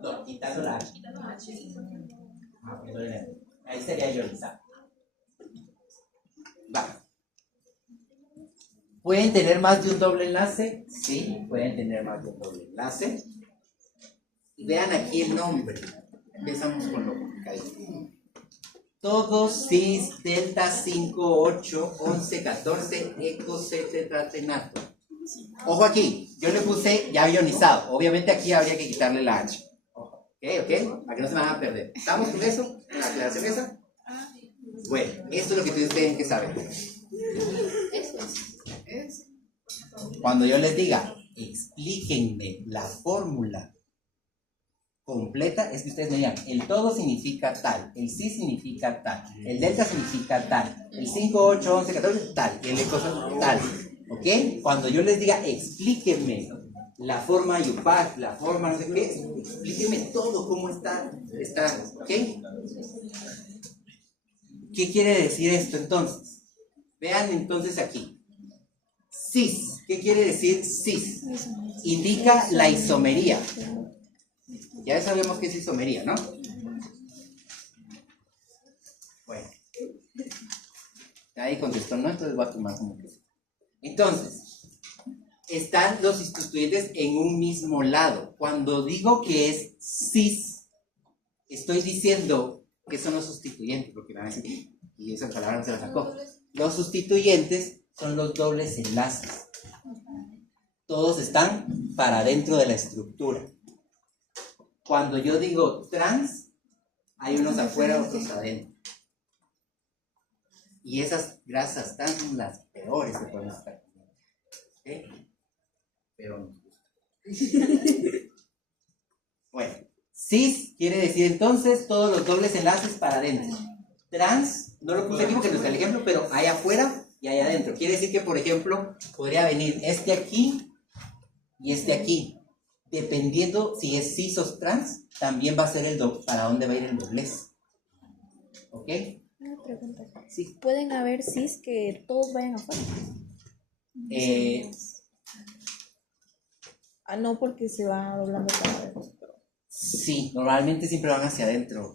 No, quitando la H. Ahí sería ionizado. Va. ¿Pueden tener más de un doble enlace? Sí, pueden tener más de un doble enlace. Y vean aquí el nombre. Empezamos con lo complicado. Todos cis, delta 5, 8, 11, 14, eco, C, tetratenato. Ojo aquí, yo le puse ya ionizado. Obviamente aquí habría que quitarle la H. ¿Ok? Para que no se van a perder. ¿Estamos con eso? ¿La aclaración esa? Bueno, esto es lo que ustedes tienen que saber. Cuando yo les diga, explíquenme la fórmula completa, es que ustedes me digan, el todo significa tal, el sí significa tal, el delta significa tal, el 5, 8, 11, 14, tal, y el eco tal. ¿Ok? Cuando yo les diga, explíquenme la forma IUPAC, la forma no sé qué, explíquenme todo cómo está, ¿ok? ¿Qué quiere decir esto entonces? Vean entonces aquí. Cis, ¿qué quiere decir cis? Indica la isomería. Ya sabemos qué es isomería, ¿no? Bueno. Nadie contestó, ¿no? Entonces voy a tomar como que. Entonces, están los sustituyentes en un mismo lado. Cuando digo que es cis, estoy diciendo que son los sustituyentes, porque me van a decir, y esa palabra no se la sacó. Los sustituyentes son los dobles enlaces. Todos están para dentro de la estructura. Cuando yo digo trans, hay unos afuera, otros adentro. Y esas grasas están son las peores que podemos estar comiendo. ¿Ok? Pero nos gusta. Bueno, cis quiere decir entonces todos los dobles enlaces para adentro. Trans, no lo puse aquí porque no está el ejemplo, pero hay afuera y hay adentro. Quiere decir que, por ejemplo, podría venir este aquí y este aquí. Dependiendo si es cis o trans, también va a ser para dónde va a ir el doblez. ¿Ok? Una pregunta. Sí. ¿Pueden haber cis que todos vayan afuera? No, porque se va doblando para adentro. Sí, normalmente siempre van hacia adentro.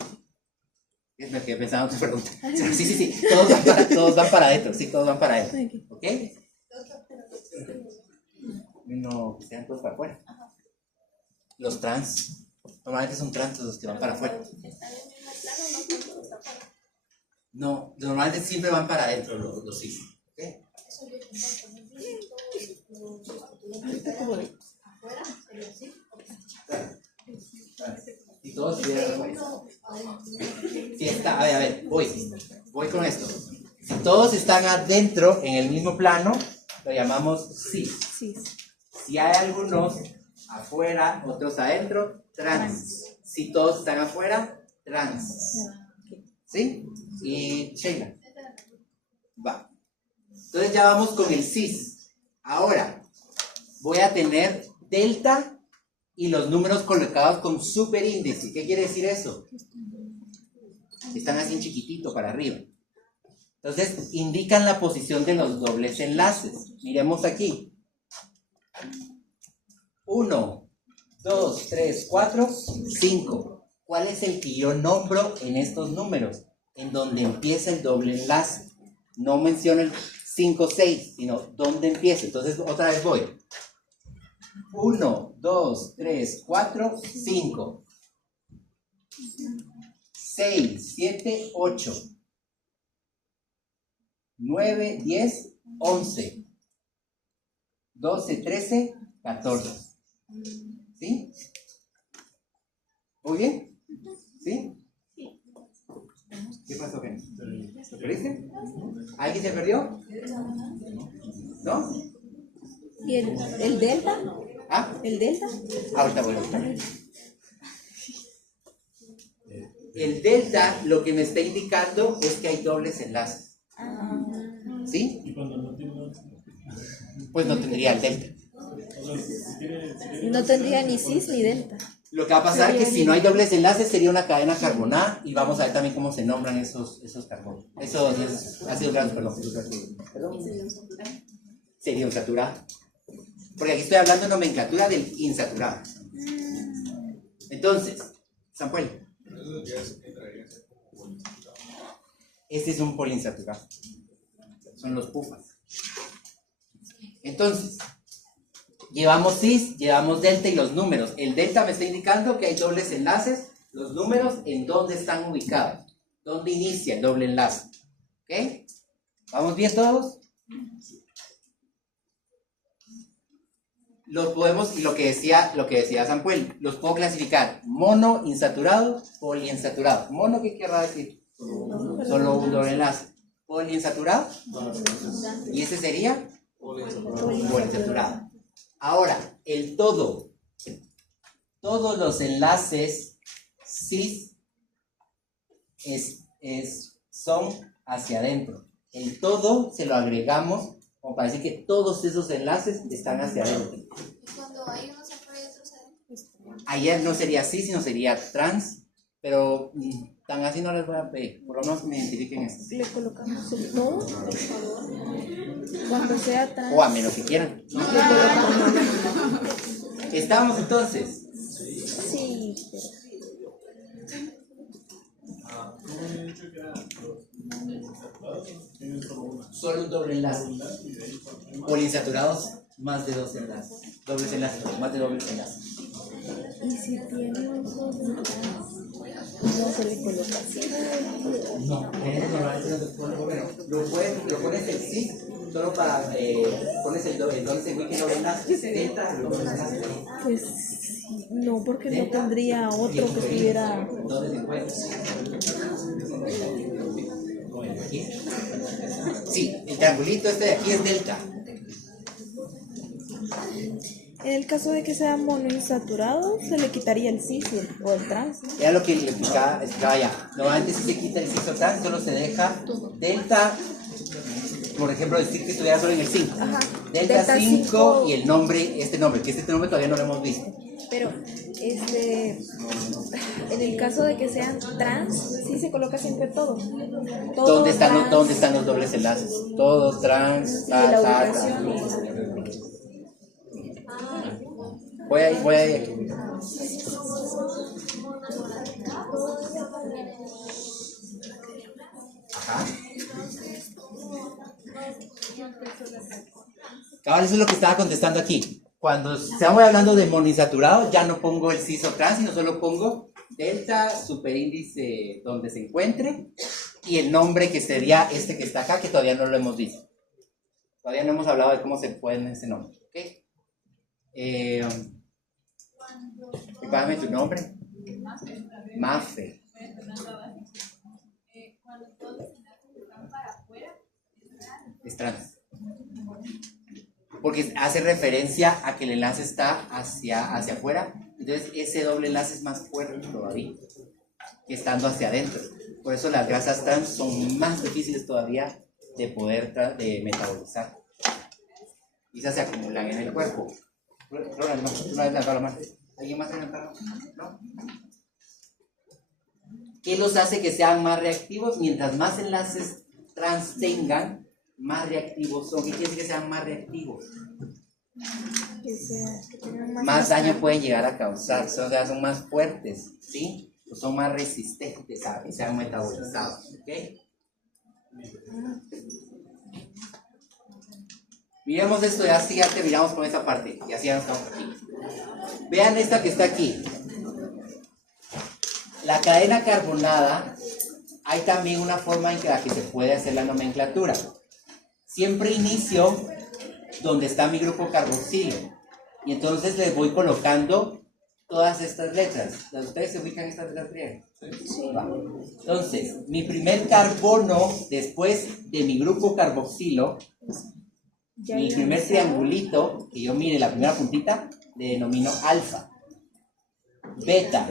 Es lo que pensaba en tu pregunta. Sí. Todos van para adentro. Sí, todos van para adentro. ¿Ok? No, que sean todos para afuera. Los trans. Normalmente son trans los que van para afuera. No, normalmente siempre van para adentro los cis. ¿Ok? Si todos estuvieran si está, a ver, voy con esto. Si todos están adentro en el mismo plano, lo llamamos cis. Si hay algunos afuera, otros adentro, trans. Si todos están afuera, trans. ¿Sí? Y Sheila. Va. Entonces ya vamos con el cis. Ahora, voy a tener delta y los números colocados con superíndice. ¿Qué quiere decir eso? Están así en chiquitito para arriba. Entonces, indican la posición de los dobles enlaces. Miremos aquí. 1, 2, 3, 4, 5. ¿Cuál es el que yo nombro en estos números? En donde empieza el doble enlace. No menciono el 5, 6, sino donde empieza. Entonces, otra vez voy. 1, 2, 3, 4, 5. 6, 7, 8. 9, 10, 11. 12, 13, 14. ¿Sí? ¿Muy bien? ¿Sí? ¿Qué pasó, Jenny? ¿Lo perdiste? ¿Alguien se perdió? ¿No? ¿Y el delta? ¿Ah? ¿El delta? Ahorita voy a buscar. El delta lo que me está indicando es que hay dobles enlaces. ¿Sí? Y cuando no tiene nada. Pues no tendría el delta. No tendría ni cis ni delta. Lo que va a pasar es que si no hay dobles enlaces sería una cadena carbonada y vamos a ver también cómo se nombran esos carbonos. Esos ácidos grasos, perdón. Sería un saturado. Porque aquí estoy hablando de nomenclatura del insaturado. Entonces, Samuel. Este es un poliinsaturado. Son los pufas. Entonces, llevamos cis, llevamos delta y los números. El delta me está indicando que hay dobles enlaces. Los números, ¿en dónde están ubicados? ¿Dónde inicia el doble enlace? ¿Ok? ¿Vamos bien todos? Los podemos, y lo que decía Samuel, los puedo clasificar mono, insaturado, poliinsaturado. ¿Mono qué querrá decir? Solo un doble enlace. ¿Poliinsaturado? Y ese sería poliinsaturado. Ahora, el todo. Todos los enlaces cis son hacia adentro. El todo se lo agregamos como para decir que todos esos enlaces están hacia adentro. Y cuando hay unos afuera y otros adentro. Ayer no sería cis, sino sería trans, pero tan así no les voy a pedir. Por lo menos que me identifiquen esto. Le colocamos el todo. Cuando sea trans. O a menos que quieran. ¿Estamos entonces? Sí. ¿Cómo me han dicho que eran los saturados? Tienen solo una. Solo un doble enlace. Poliinsaturados, más de 2 enlaces. Dobles enlaces, más de dobles enlaces. Y si tiene un solo trans, no se le coloca así. No, normalmente no se pone. Bueno, lo pones el cis, solo para. Pones el doble enlace. Delta, el doble enlace. Pues no, porque no tendría otro que estuviera. ¿Dónde se encuentra? ¿Aquí? Sí, el triangulito este de aquí es delta. En el caso de que sea monoinsaturado, se le quitaría el cis o el trans. Era lo que le explicaba ya. Normalmente si se quita el cis o trans, solo se deja delta, por ejemplo, decir que estuviera solo en el 5. Ajá. Delta 5 y el nombre, este nombre, que este nombre todavía no lo hemos visto. Pero, en el caso de que sean trans, sí se coloca siempre todo. ¿Dónde están trans, los dobles enlaces? Todos trans, y la ubicación. Voy ahí. Ajá. Cabal, eso es lo que estaba contestando aquí. Cuando estamos hablando de monoinsaturado, ya no pongo el cis o trans, sino solo pongo delta, superíndice donde se encuentre, y el nombre que sería este que está acá, que todavía no lo hemos visto. Todavía no hemos hablado de cómo se pone ese nombre. ¿Ok? Recuérdame tu nombre. Mafe. Cuando todos los enlaces están para afuera, Es trans. Porque hace referencia a que el enlace está hacia afuera. Entonces ese doble enlace es más fuerte todavía que estando hacia adentro. Por eso las grasas trans son más difíciles todavía de poder de metabolizar. Quizás se acumulan en el cuerpo. Flora, no, una vez levantado la mano. ¿Alguien más ha levantado? ¿No? ¿Qué los hace que sean más reactivos? Mientras más enlaces trans tengan, más reactivos son. ¿Qué quiere decir que sean más reactivos? Que tengan más daño pueden llegar a causar, o sea, son más fuertes, ¿sí? O son más resistentes a que sean metabolizados, ¿ok? Miremos esto y así ya terminamos con esta parte, y así ya nos quedamos aquí. Vean esta que está aquí. La cadena carbonada, hay también una forma en la que se puede hacer la nomenclatura. Siempre inicio donde está mi grupo carboxilo. Y entonces les voy colocando todas estas letras. ¿Ustedes se ubican estas letras bien? Sí. Va. Entonces, mi primer carbono después de mi grupo carboxilo, mi primer triangulito, que yo mire la primera puntita, le denomino alfa, beta,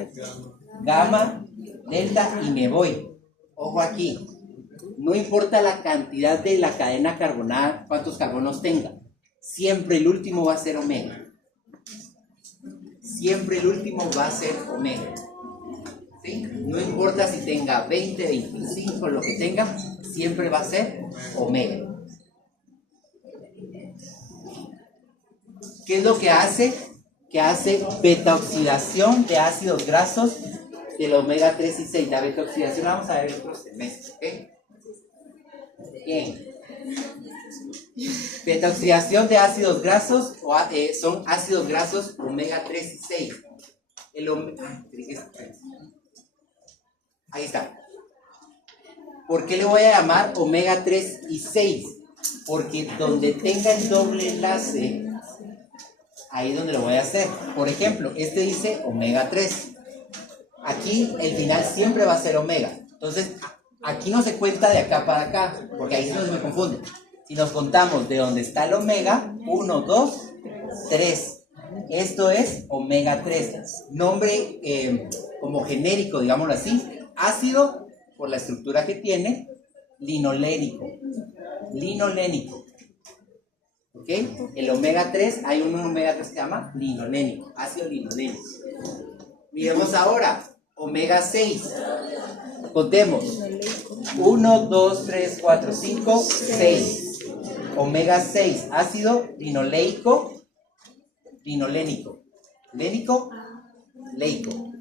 gamma, delta y me voy. Ojo aquí, no importa la cantidad de la cadena carbonada, cuántos carbonos tenga, siempre el último va a ser omega. Siempre el último va a ser omega. ¿Sí? No importa si tenga 20, 25, lo que tenga, siempre va a ser omega. ¿Qué es lo que hace? Que hace beta-oxidación de ácidos grasos del omega 3 y 6. La beta-oxidación la vamos a ver en otros semestres, ¿ok? Bien. Beta-oxidación de ácidos grasos son ácidos grasos omega 3 y 6. Ahí está. ¿Por qué le voy a llamar omega 3 y 6? Porque donde tenga el doble enlace, ahí es donde lo voy a hacer. Por ejemplo, este dice omega 3. Aquí el final siempre va a ser omega. Entonces, aquí no se cuenta de acá para acá, porque ahí no se me confunde. Si nos contamos de donde está el omega, 1, 2, 3. Esto es omega 3. Nombre como genérico, digámoslo así. Ácido, por la estructura que tiene, linolénico. Linolénico. ¿Ok? El omega 3, hay un omega 3 que se llama linolénico. Ácido linolénico. Miremos ahora, omega 6. Contemos. 1, 2, 3, 4, 5, 6. Omega 6, ácido linoleico, linolénico. Lénico, leico.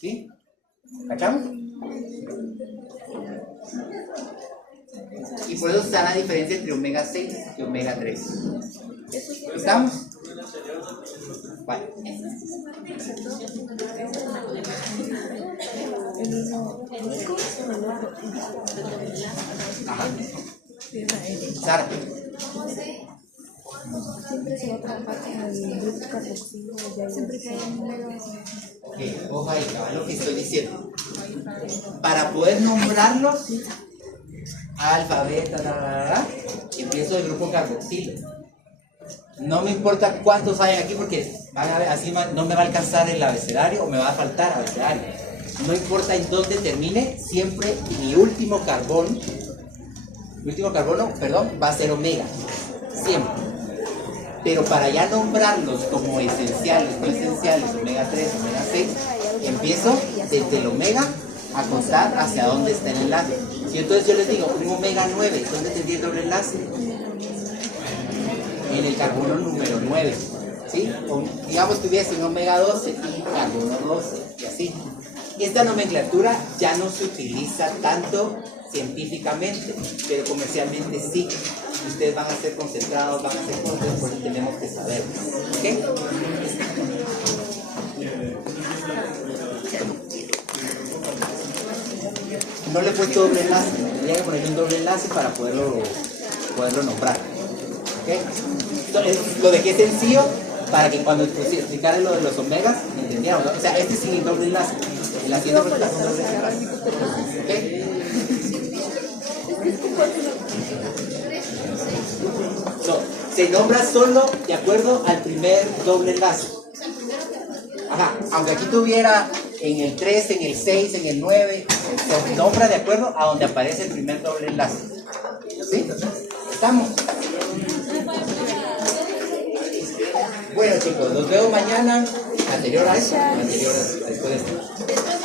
¿Sí? ¿Cachamos? Y por eso está la diferencia entre omega 6 y omega 3. ¿Estamos? Vale. Ajá. Sara. Siempre se va a trabajar con el grupo carboxilo. Siempre que hay un Ojo ahí, lo que estoy diciendo. Para poder nombrarlos, alfa, beta, empiezo del grupo carboxilo. No me importa cuántos hay aquí porque van a ver, así no me va a alcanzar el abecedario o me va a faltar abecedario. No importa en dónde termine, siempre mi último carbono, va a ser omega. Siempre. Pero para ya nombrarlos como esenciales, no esenciales, omega 3, omega 6, empiezo desde el omega a contar hacia dónde está el enlace. Y entonces yo les digo, un omega 9, ¿dónde tendría el doble enlace? En el carbono número 9. ¿Sí? O, digamos que hubiese un omega 12 y carbono 12, y así. Y esta nomenclatura ya no se utiliza tanto científicamente, pero comercialmente sí. Ustedes van a ser concentrados, van a ser cortos, por eso tenemos que saberlo. ¿Ok? No le he puesto doble enlace, tendría que ponerle un doble enlace para poderlo nombrar. ¿Ok? Entonces, lo dejé sencillo para que cuando explicara lo de los omegas, me entendieran. O sea, este sin el doble enlace. El haciendo con doble enlace. ¿Ok? No, se nombra solo de acuerdo al primer doble enlace. Ajá, aunque aquí tuviera en el 3, en el 6, en el 9, se nombra de acuerdo a donde aparece el primer doble enlace. ¿Sí? ¿Estamos? Bueno chicos, los veo mañana, anterior a eso, anterior a después de esto.